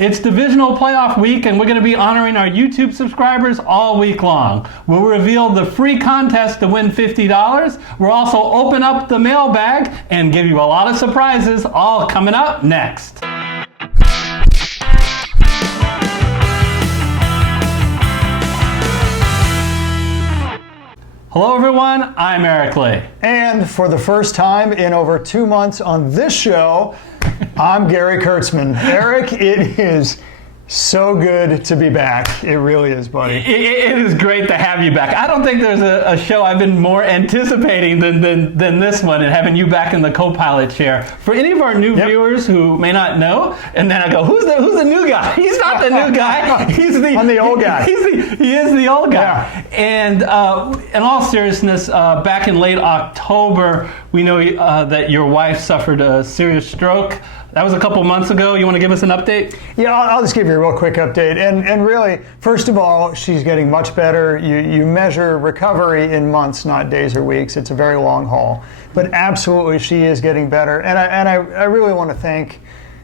It's divisional playoff week, and we're going to be honoring our YouTube subscribers all week long. We'll reveal the free contest to win $50. We'll also open up the mailbag and give you a lot of surprises, all coming up next. Hello everyone, I'm Eric Lee. And for the first time in over 2 months on this show, I'm Gary Kurtzman. Eric, it is so good to be back. It really is, buddy. It is great to have you back. I don't think there's a show I've been more anticipating than this one, and having you back in the co-pilot chair. For any of our new viewers who may not know, and then I go, who's the new guy? He's not the new guy. I'm the old guy. He is the old guy. Yeah. And in all seriousness, back in late October, we know that your wife suffered a serious stroke. That was a couple months ago. You want to give us an update? Yeah, I'll just give you a real quick update. And really, first of all, she's getting much better. You measure recovery in months, not days or weeks. It's a very long haul. But absolutely, she is getting better. And I really want to thank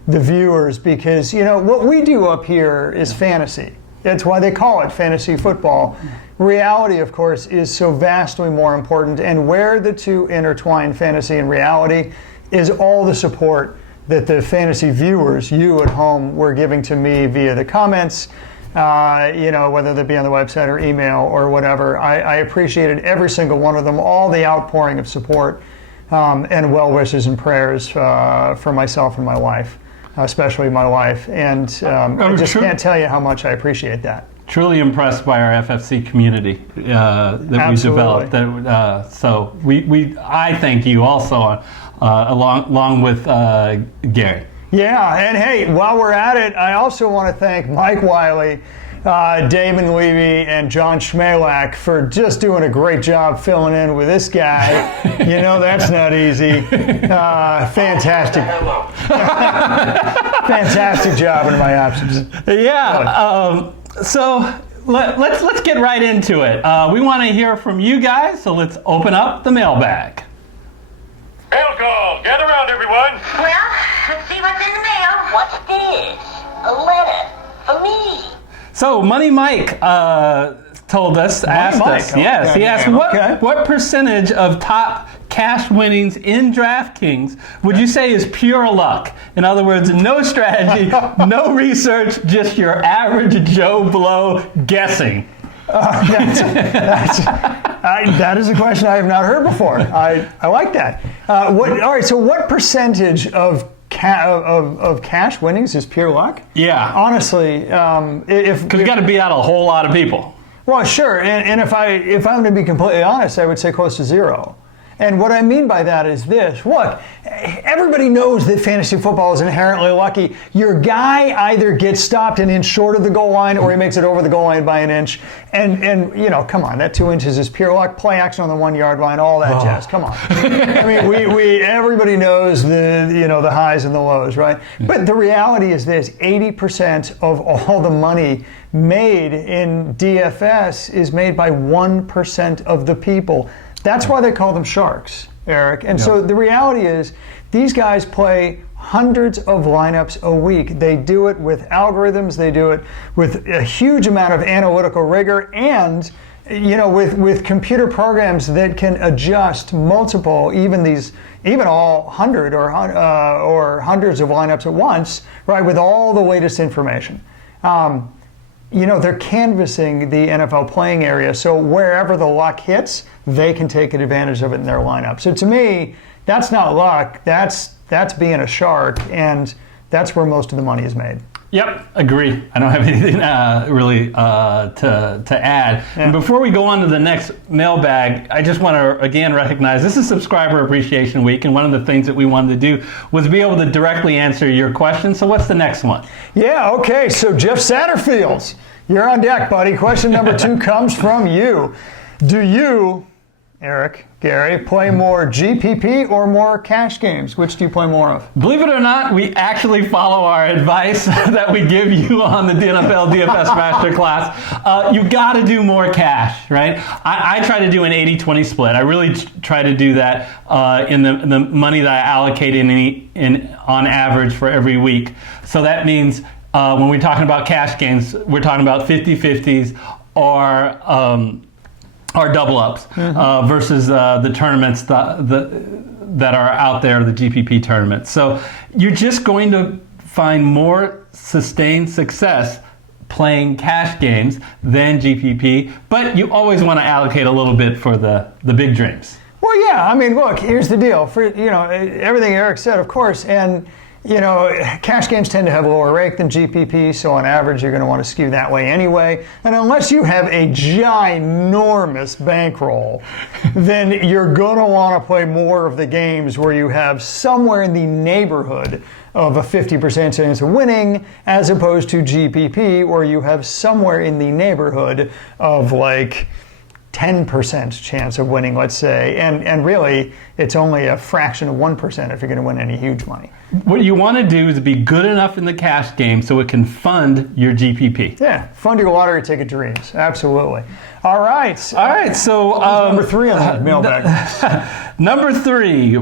the viewers, because, you know, what we do up here is fantasy. That's why they call it fantasy football. Reality, of course, is so vastly more important. And where the two intertwine, fantasy and reality, is all the support that the fantasy viewers, you at home, were giving to me via the comments, whether they be on the website or email or whatever. I appreciated every single one of them, all the outpouring of support and well wishes and prayers for myself and my wife, especially my wife. And I just can't tell you how much I appreciate that. Truly impressed by our FFC community that we developed. So I thank you also, along with Gary. Yeah, and hey, while we're at it, I also want to thank Mike Wiley, Damon Levy, and John Schmalak for just doing a great job filling in with this guy. You know, that's not easy. Fantastic. Fantastic job in my absence. Yeah. So let's get right into it. We want to hear from you guys, so let's open up the mailbag. Mail call. Gather around, everyone. Well, let's see what's in the mail. What's this? A letter for me. So Money Mike asked us. Yes, he asked what percentage of top cash winnings in DraftKings would you say is pure luck? In other words, no strategy, no research, just your average Joe Blow guessing. That is a question I have not heard before. I like that. All right. So, what percentage of cash winnings is pure luck? Yeah. Honestly, because you got to beat out a whole lot of people. Well, sure. And if I'm going to be completely honest, I would say close to zero. And what I mean by that is this. Look, everybody knows that fantasy football is inherently lucky. Your guy either gets stopped an inch short of the goal line, or he makes it over the goal line by an inch. And you know, come on, that 2 inches is pure luck. Play action on the 1 yard line, all that jazz. Come on. I mean, everybody knows the highs and the lows, right? But the reality is this: 80% of all the money made in DFS is made by 1% of the people. That's why they call them sharks, Eric. And so the reality is, these guys play hundreds of lineups a week. They do it with algorithms. They do it with a huge amount of analytical rigor, and with computer programs that can adjust multiple, even all 100 or hundreds of lineups at once, right? With all the latest information. They're canvassing the NFL playing area, so wherever the luck hits, they can take advantage of it in their lineup. So to me, that's not luck. That's being a shark, and that's where most of the money is made. Yep, agree. I don't have anything really to add. Yeah. And before we go on to the next mailbag, I just want to again recognize this is Subscriber Appreciation Week, and one of the things that we wanted to do was be able to directly answer your questions. So what's the next one? Yeah, okay. So Jeff Satterfields, you're on deck, buddy. Question number 2 comes from you. Do you, Eric, Gary, play more GPP or more cash games? Which do you play more of? Believe it or not, we actually follow our advice that we give you on the NFL DFS Master Class. You got to do more cash, right? I try to do an 80-20 split. I really try to do that in the money that I allocate on average for every week. So that means when we're talking about cash games, we're talking about 50-50s or double ups versus the tournaments that are out there, the GPP tournaments. So you're just going to find more sustained success playing cash games than GPP, but you always want to allocate a little bit for the big dreams. Well, yeah. I mean, look, here's the deal. For everything Eric said, of course, and cash games tend to have a lower rake than GPP, so on average, you're going to want to skew that way anyway. And unless you have a ginormous bankroll, then you're going to want to play more of the games where you have somewhere in the neighborhood of a 50% chance of winning, as opposed to GPP, where you have somewhere in the neighborhood of like 10% chance of winning, let's say, and really it's only a fraction of 1% if you're going to win any huge money. What you want to do is be good enough in the cash game so it can fund your GPP. Yeah, fund your lottery ticket dreams. Absolutely. All right. So number 3 on that mailbag. Number 3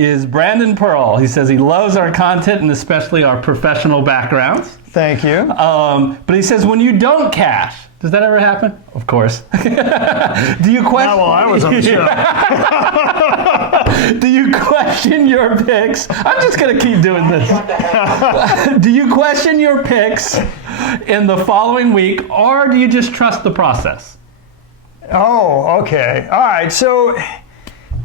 is Brandon Pearl. He says he loves our content and especially our professional backgrounds. Thank you. But he says when you don't cash, does that ever happen? Of course. Do you question? Not while I was on the show. Do you question your picks? I'm just going to keep doing this. Do you question your picks in the following week, or do you just trust the process? Oh, okay. All right. So,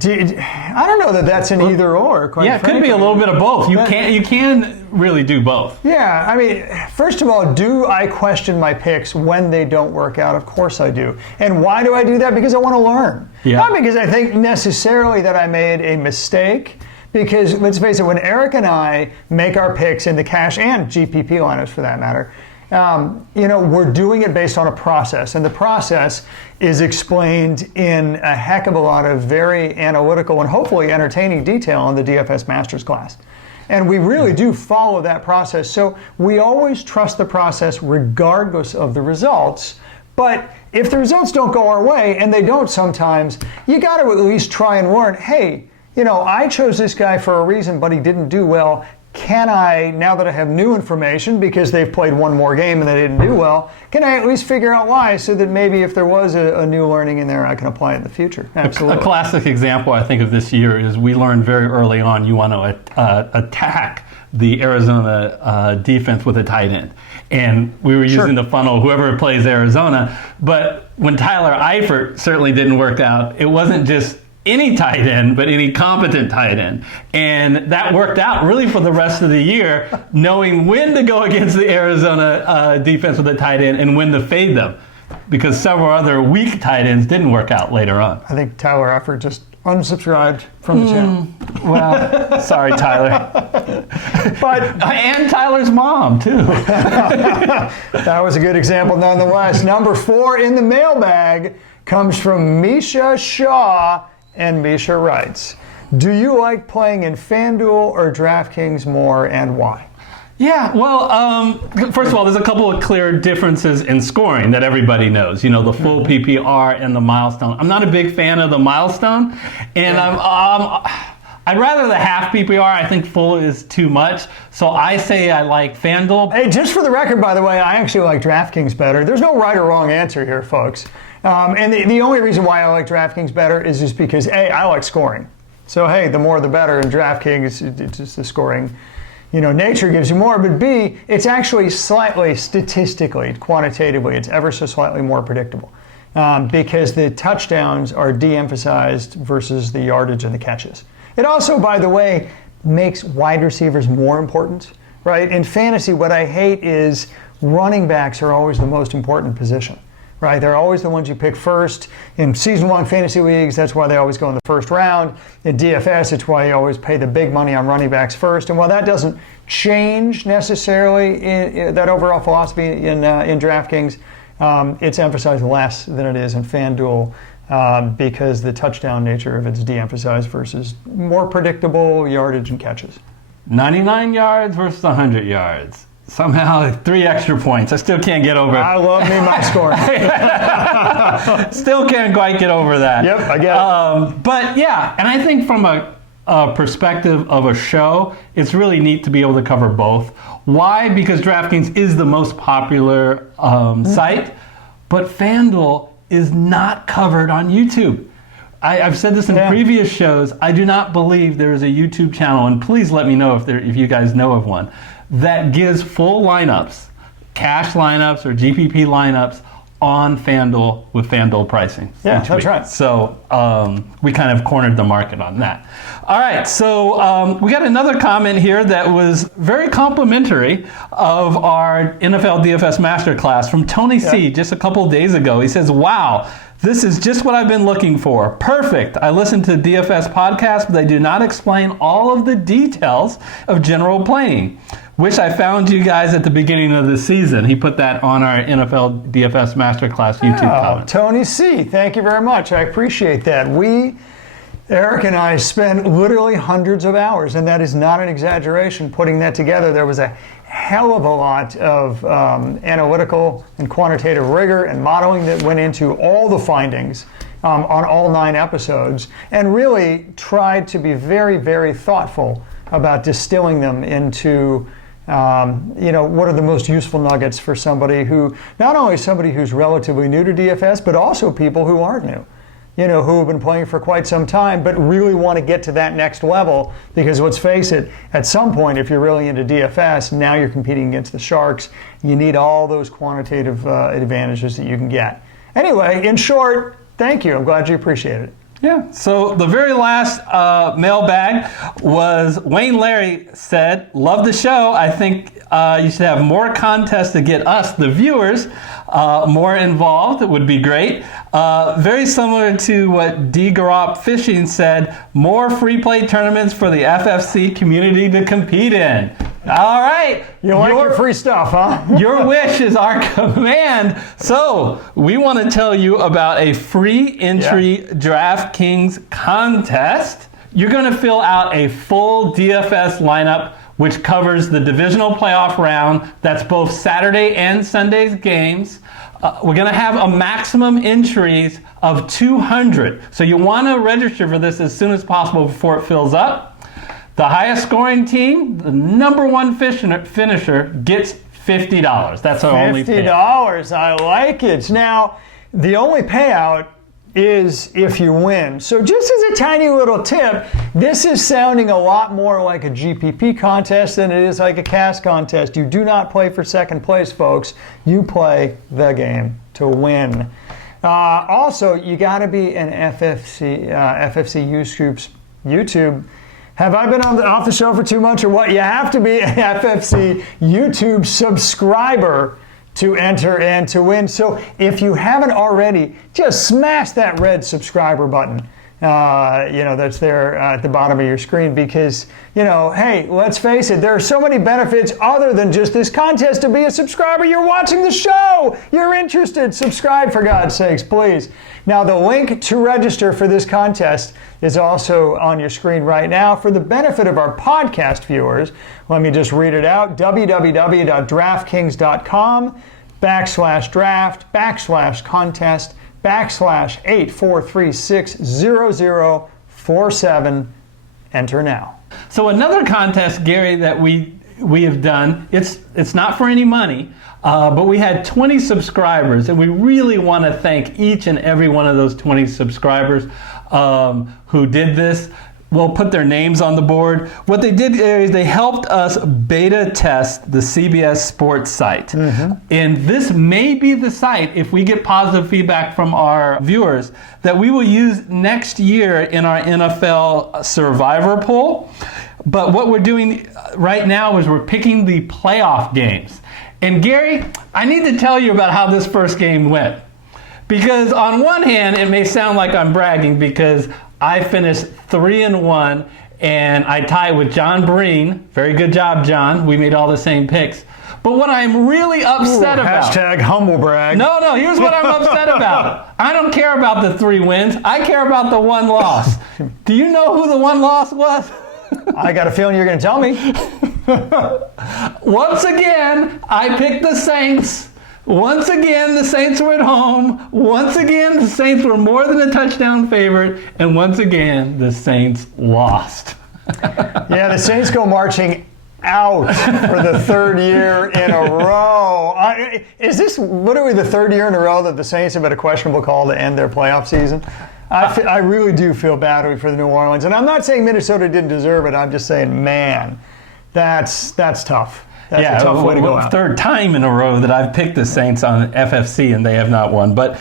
I don't know that that's an either or. Quite yeah, it frankly. could be a little bit of both. You can really do both. Yeah, I mean, first of all, do I question my picks when they don't work out? Of course I do. And why do I do that? Because I want to learn. Yeah. Not because I think necessarily that I made a mistake. Because let's face it, when Eric and I make our picks in the cash and GPP lineups for that matter, we're doing it based on a process, and the process is explained in a heck of a lot of very analytical and hopefully entertaining detail in the DFS Master Class. And we really do follow that process. So we always trust the process regardless of the results. But if the results don't go our way, and they don't sometimes, you got to at least try and learn, hey, I chose this guy for a reason, but he didn't do well. Can I, now that I have new information, because they've played one more game and they didn't do well, can I at least figure out why, so that maybe if there was a new learning in there, I can apply it in the future? Absolutely. A classic example, I think, of this year is we learned very early on you want to attack the Arizona defense with a tight end. And we were using the funnel, whoever plays Arizona. But when Tyler Eifert certainly didn't work out, it wasn't just any tight end, but any competent tight end. And that worked out really for the rest of the year, knowing when to go against the Arizona defense with a tight end and when to fade them, because several other weak tight ends didn't work out later on. I think Tyler Eifert just unsubscribed from the channel. Well, sorry, Tyler. And Tyler's mom, too. That was a good example nonetheless. Number 4 in the mailbag comes from Misha Shaw. And Misha writes, do you like playing in FanDuel or DraftKings more, and why? Yeah, well, first of all, there's a couple of clear differences in scoring that everybody knows. The full PPR and the milestone. I'm not a big fan of the milestone, and I'd rather the half PPR. I think full is too much, so I say I like FanDuel. Hey, just for the record, by the way, I actually like DraftKings better. There's no right or wrong answer here, folks. And the only reason why I like DraftKings better is just because, A, I like scoring. So, hey, the more the better. In DraftKings, it's just the scoring, nature gives you more. But B, it's actually slightly, statistically, quantitatively, it's ever so slightly more predictable. Because the touchdowns are de-emphasized versus the yardage and the catches. It also, by the way, makes wide receivers more important, right? In fantasy, what I hate is running backs are always the most important position. Right, they're always the ones you pick first. In season-long fantasy leagues, that's why they always go in the first round. In DFS, it's why you always pay the big money on running backs first. And while that doesn't change necessarily in that overall philosophy in DraftKings, it's emphasized less than it is in FanDuel because the touchdown nature of it's de-emphasized versus more predictable yardage and catches. 99 yards versus 100 yards. Somehow 3 extra points. I still can't get over it. I love me my score. Still can't quite get over that. Yep, I get it. But yeah, and I think from a perspective of a show, it's really neat to be able to cover both. Why? Because DraftKings is the most popular site, but FanDuel is not covered on YouTube. I've said this in previous shows. I do not believe there is a YouTube channel, and please let me know if you guys know of one, that gives full lineups, cash lineups or GPP lineups on FanDuel with FanDuel pricing. Yeah, that's right. So we kind of cornered the market on that. All right, so we got another comment here that was very complimentary of our NFL DFS Master Class from Tony C. just a couple days ago. He says, wow, this is just what I've been looking for. Perfect. I listen to DFS podcasts, but they do not explain all of the details of general playing. Wish I found you guys at the beginning of the season. He put that on our NFL DFS Masterclass YouTube comment. Tony C., thank you very much. I appreciate that. Eric and I spent literally hundreds of hours, and that is not an exaggeration, putting that together. There was a hell of a lot of analytical and quantitative rigor and modeling that went into all the findings on all 9 episodes, and really tried to be very, very thoughtful about distilling them into what are the most useful nuggets for somebody who, not only somebody who's relatively new to DFS, but also people who aren't new, who have been playing for quite some time, but really want to get to that next level. Because let's face it, at some point, if you're really into DFS, now you're competing against the Sharks. You need all those quantitative advantages that you can get. Anyway, in short, thank you. I'm glad you appreciate it. Yeah, so the very last mailbag was Wayne Larry said, love the show. I think you should have more contests to get us, the viewers, more involved. It would be great. Very similar to what D. Garop Fishing said, more free play tournaments for the FFC community to compete in. All right. You like your free stuff, huh? Your wish is our command. So we want to tell you about a free entry DraftKings contest. You're going to fill out a full DFS lineup, which covers the divisional playoff round. That's both Saturday and Sunday's games. We're going to have a maximum entries of 200. So you want to register for this as soon as possible before it fills up. The highest scoring team, the number one finisher, gets $50. That's our only payout. $50, I like it. Now, the only payout is if you win. So just as a tiny little tip, this is sounding a lot more like a GPP contest than it is like a cash contest. You do not play for second place, folks. You play the game to win. Also, you got to be an FFC Use Group's YouTube. Have I been off the show for too much or what? You have to be an FFC YouTube subscriber to enter and to win. So if you haven't already, just smash that red subscriber button. That's there at the bottom of your screen because, hey, let's face it, there are so many benefits other than just this contest to be a subscriber. You're watching the show. You're interested. Subscribe, for God's sakes, please. Now, the link to register for this contest is also on your screen right now. For the benefit of our podcast viewers, let me just read it out. www.draftkings.com/draft/843600047. Enter now. So another contest, Gary, that we have done, it's not for any money, but we had 20 subscribers, and we really want to thank each and every one of those 20 subscribers who did this. We'll put their names on the board. What they did is they helped us beta test the CBS Sports site. And this may be the site, if we get positive feedback from our viewers, that we will use next year in our NFL Survivor pool. But what we're doing right now is we're picking the playoff games. And Gary, I need to tell you about how this first game went. Because on one hand, it may sound like I'm bragging because I finished 3-1 and I tied with John Breen. Very good job, John. We made all the same picks. But what I'm really upset about... Hashtag humble brag. No, here's what I'm upset about. I don't care about the 3 wins. I care about the 1 loss. Do you know who the 1 loss was? I got a feeling you're going to tell me. Once again, I picked the Saints. Once again, the Saints were at home. Once again, the Saints were more than a touchdown favorite. And once again, the Saints lost. Yeah, the Saints go marching out for the third year in a row. Is this literally the third year in a row that the Saints have had a questionable call to end their playoff season? I really do feel badly for the New Orleans. And I'm not saying Minnesota didn't deserve it. I'm just saying, man, that's tough. That's a tough way to go out. Third time in a row that I've picked the Saints on FFC and they have not won. But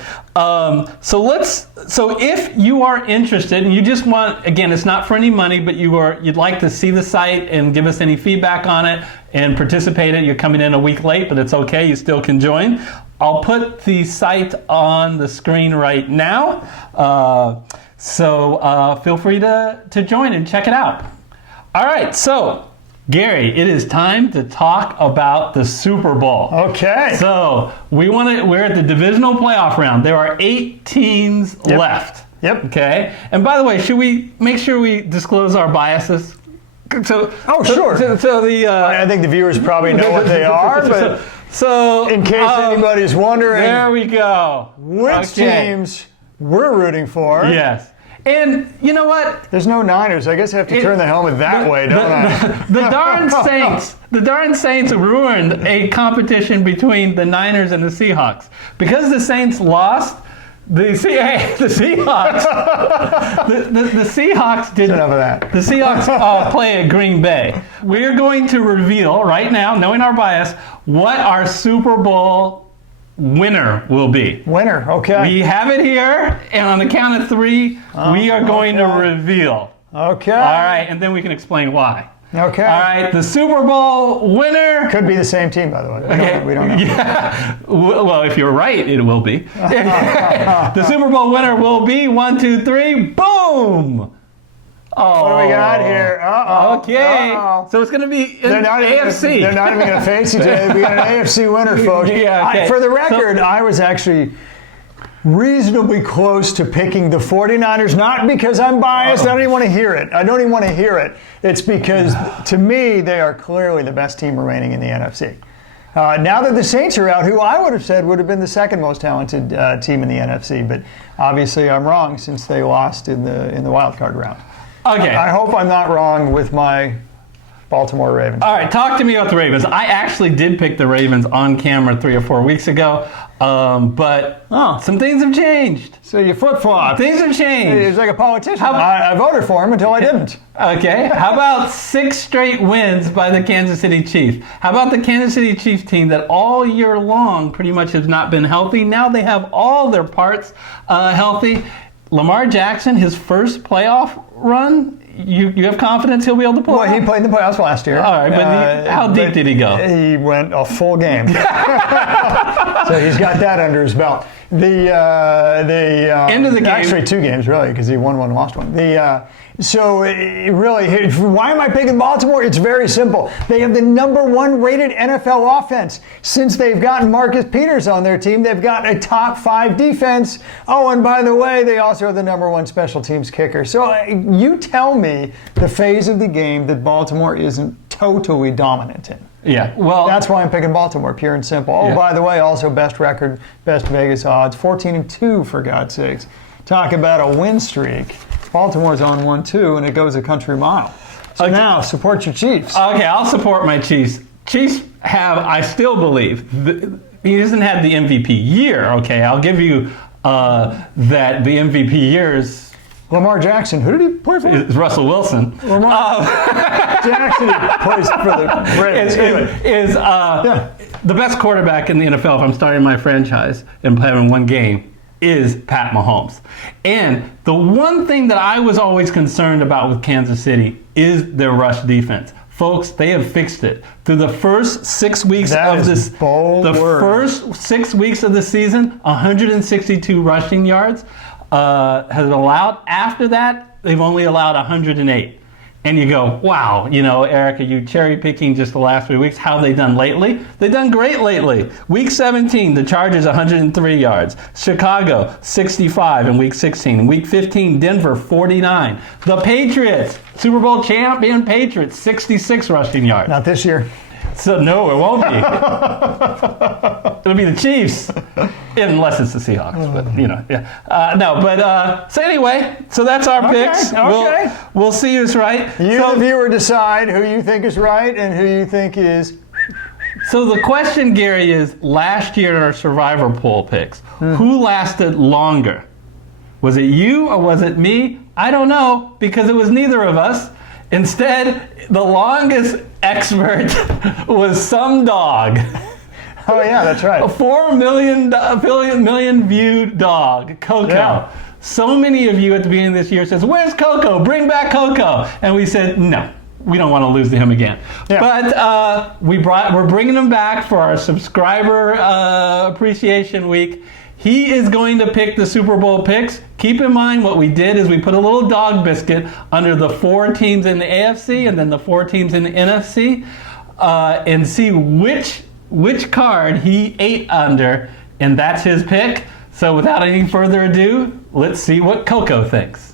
so if you are interested and you just want, again, it's not for any money, but you'd like to see the site and give us any feedback on it and participate in it. You're coming in a week late, but it's okay. You still can join. I'll put the site on the screen right now. So feel free to join and check it out. All right, so Gary, it is time to talk about the Super Bowl. Okay. So we're at the divisional playoff round. There are 8 teams left. Yep. Okay. And by the way, should we make sure we disclose our biases? Sure. I think the viewers probably know what they are, but in case anybody's wondering, there we go. Which teams we're rooting for? Yes. And you know what? There's no Niners. I guess I have to turn the helmet that way, don't I? The darn Saints ruined a competition between the Niners and the Seahawks. Because the Saints lost, the Seahawks the Seahawks did enough of that. The Seahawks play at Green Bay. We're going to reveal right now, knowing our bias, what our Super Bowl winner will be. Winner, okay. We have it here, and on the count of 3, we are going to reveal. Okay. All right, and then we can explain why. Okay. All right, the Super Bowl winner. Could be the same team, by the way. We don't know. Yeah. Well, if you're right, it will be. The Super Bowl winner will be 1, 2, 3, boom! Oh. What do we got here? Okay. So it's going to be AFC. They're not even going to face each other. We got an AFC winner, folks. Yeah, okay. For the record, I was actually reasonably close to picking the 49ers, not because I'm biased. I don't even want to hear it. It's because, to me, they are clearly the best team remaining in the NFC. Now that the Saints are out, who I would have said would have been the second most talented team in the NFC, but obviously I'm wrong since they lost in the wild card round. Okay. I hope I'm not wrong with my Baltimore Ravens. All right, talk to me about the Ravens. I actually did pick the Ravens on camera 3 or 4 weeks ago, but some things have changed. So you flip-flop. Things have changed. It's like a politician. I voted for him until I didn't. Okay. How about 6 straight wins by the Kansas City Chiefs? How about the Kansas City Chiefs team that all year long pretty much has not been healthy? Now they have all their parts healthy. Lamar Jackson, his first playoff run, you have confidence he'll be able to pull Well, he played in the playoffs last year. All right, but how deep did he go? He went a full game. So he's got that under his belt. The end of the game. Actually, 2 games, really, because he won one and lost one. Why am I picking Baltimore? It's very simple. They have the #1 rated NFL offense. Since they've gotten Marcus Peters on their team, they've got a top 5 defense. Oh, and by the way, they also have the #1 special teams kicker. So you tell me the phase of the game that Baltimore isn't totally dominant in. Yeah, well, that's why I'm picking Baltimore, pure and simple. Oh, by the way, also best record, best Vegas odds, 14-2 for God's sakes. Talk about a win streak. Baltimore's on 1-2, and it goes a country mile. So now, support your Chiefs. Okay, I'll support my Chiefs. Chiefs have, I still believe, he hasn't had the MVP year. Okay, I'll give you that the MVP years. Lamar Jackson, who did he play for? It's Russell Wilson. Lamar Jackson plays for the Ravens. Is the best quarterback in the NFL if I'm starting my franchise and having one game is Pat Mahomes. And the one thing that I was always concerned about with Kansas City is their rush defense. Folks, they have fixed it. Through the first 6 weeks first 6 weeks of the season, 162 rushing yards has allowed. After that, they've only allowed 108. And you go, wow, Eric, are you cherry picking just the last 3 weeks? How have they done lately? They've done great lately. Week 17, the Chargers 103 yards. Chicago 65 in week 16. In week 15, Denver 49. The Patriots, Super Bowl champion Patriots, 66 rushing yards. Not this year. So no, it won't be. going to be the Chiefs, unless it's the Seahawks. But yeah, so anyway, so that's our picks. Okay. We'll see who's right. You, the viewer, decide who you think is right and who you think is. So the question, Gary, is last year in our Survivor poll picks, who lasted longer? Was it you or was it me? I don't know, because it was neither of us. Instead, the longest expert was some dog. Oh yeah, that's right. A 4 million viewed dog, Coco. Yeah. So many of you at the beginning of this year says, "Where's Coco? Bring back Coco." And we said, no. We don't want to lose to him again. Yeah. But we're bringing him back for our subscriber appreciation week. He is going to pick the Super Bowl picks. Keep in mind what we did is we put a little dog biscuit under the 4 teams in the AFC and then the 4 teams in the NFC and see which card he ate under, and that's his pick. So without any further ado, let's see what Coco thinks.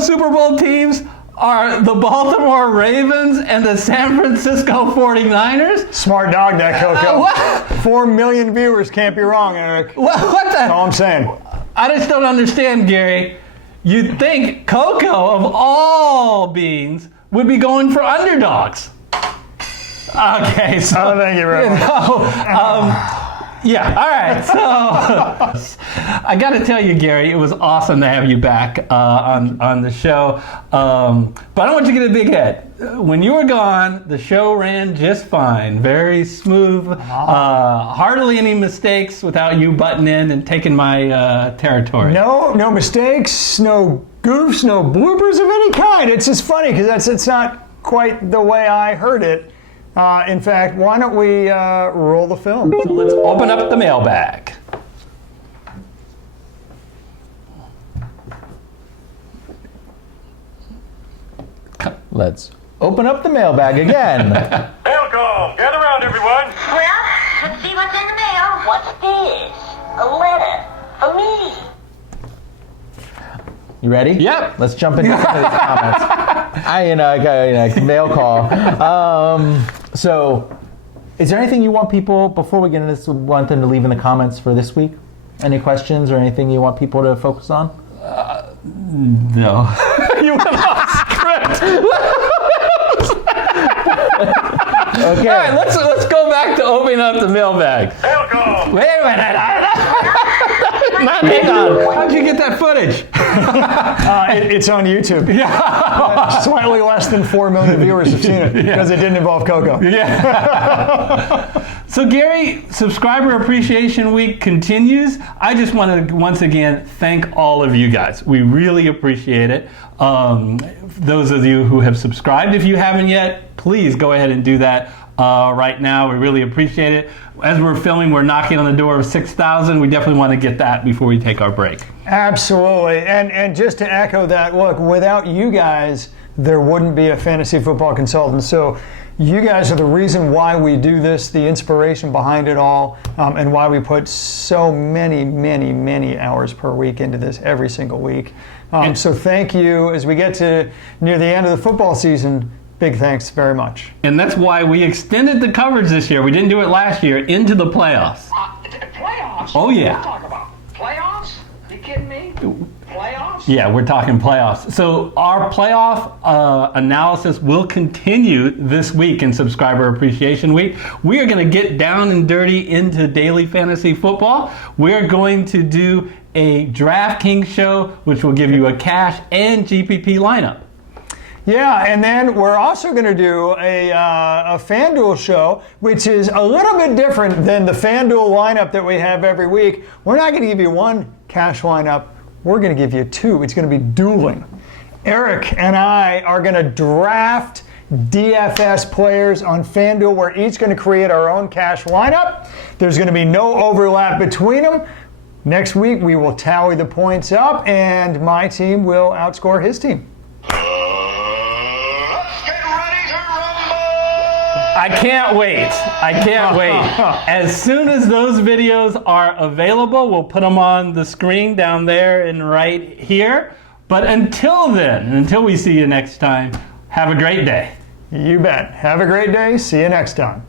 Super Bowl teams are the Baltimore Ravens and the San Francisco 49ers. Smart dog, that Coco. 4 million viewers, can't be wrong, Eric. What the? That's all I'm saying. I just don't understand, Gary. You'd think Coco, of all beings, would be going for underdogs. Okay, so... Oh, thank you very much. Yeah, all right. So I got to tell you, Gary, it was awesome to have you back on the show. But I don't want you to get a big head. When you were gone, the show ran just fine, very smooth, hardly any mistakes without you butting in and taking my territory. No mistakes, no goofs, no bloopers of any kind. It's just funny because it's not quite the way I heard it. In fact, why don't we roll the film? So let's open up the mailbag. Let's open up the mailbag again. Mail call. Gather around, everyone. Well, let's see what's in the mail. What's this? A letter for me. You ready? Yep. Let's jump into some of these comments. I got a mail call. So, is there anything you want people, before we get into this, want them to leave in the comments for this week? Any questions or anything you want people to focus on? No. You went off script. Okay. All right, let's go back to opening up the mailbag. Mail call. Wait a minute. Hang on. How'd you get that footage? It's on YouTube. Yeah. Slightly less than 4 million viewers have seen it because it didn't involve Coco. Yeah. So Gary, Subscriber Appreciation Week continues. I just want to once again thank all of you guys. We really appreciate it. Those of you who have subscribed, if you haven't yet, please go ahead and do that right now. We really appreciate it. As we're filming, we're knocking on the door of 6,000. We definitely want to get that before we take our break. Absolutely. And just to echo that, look, without you guys, there wouldn't be a fantasy football consultant. So you guys are the reason why we do this, the inspiration behind it all, and why we put so many hours per week into this every single week. So thank you. As we get to near the end of the football season, big thanks very much. And that's why we extended the coverage this year. We didn't do it last year, into the playoffs. Playoffs? Oh, yeah. What are you talking about? Playoffs? You kidding me? Playoffs? Yeah, we're talking playoffs. So our playoff analysis will continue this week in Subscriber Appreciation Week. We are going to get down and dirty into daily fantasy football. We're going to do a DraftKings show, which will give you a cash and GPP lineup. Yeah, and then we're also going to do a FanDuel show, which is a little bit different than the FanDuel lineup that we have every week. We're not going to give you one cash lineup. We're going to give you two. It's going to be dueling. Eric and I are going to draft DFS players on FanDuel. We're each going to create our own cash lineup. There's going to be no overlap between them. Next week, we will tally the points up, and my team will outscore his team. I can't wait. I can't wait. As soon as those videos are available, we'll put them on the screen down there and right here. But until then, until we see you next time, have a great day. You bet. Have a great day. See you next time.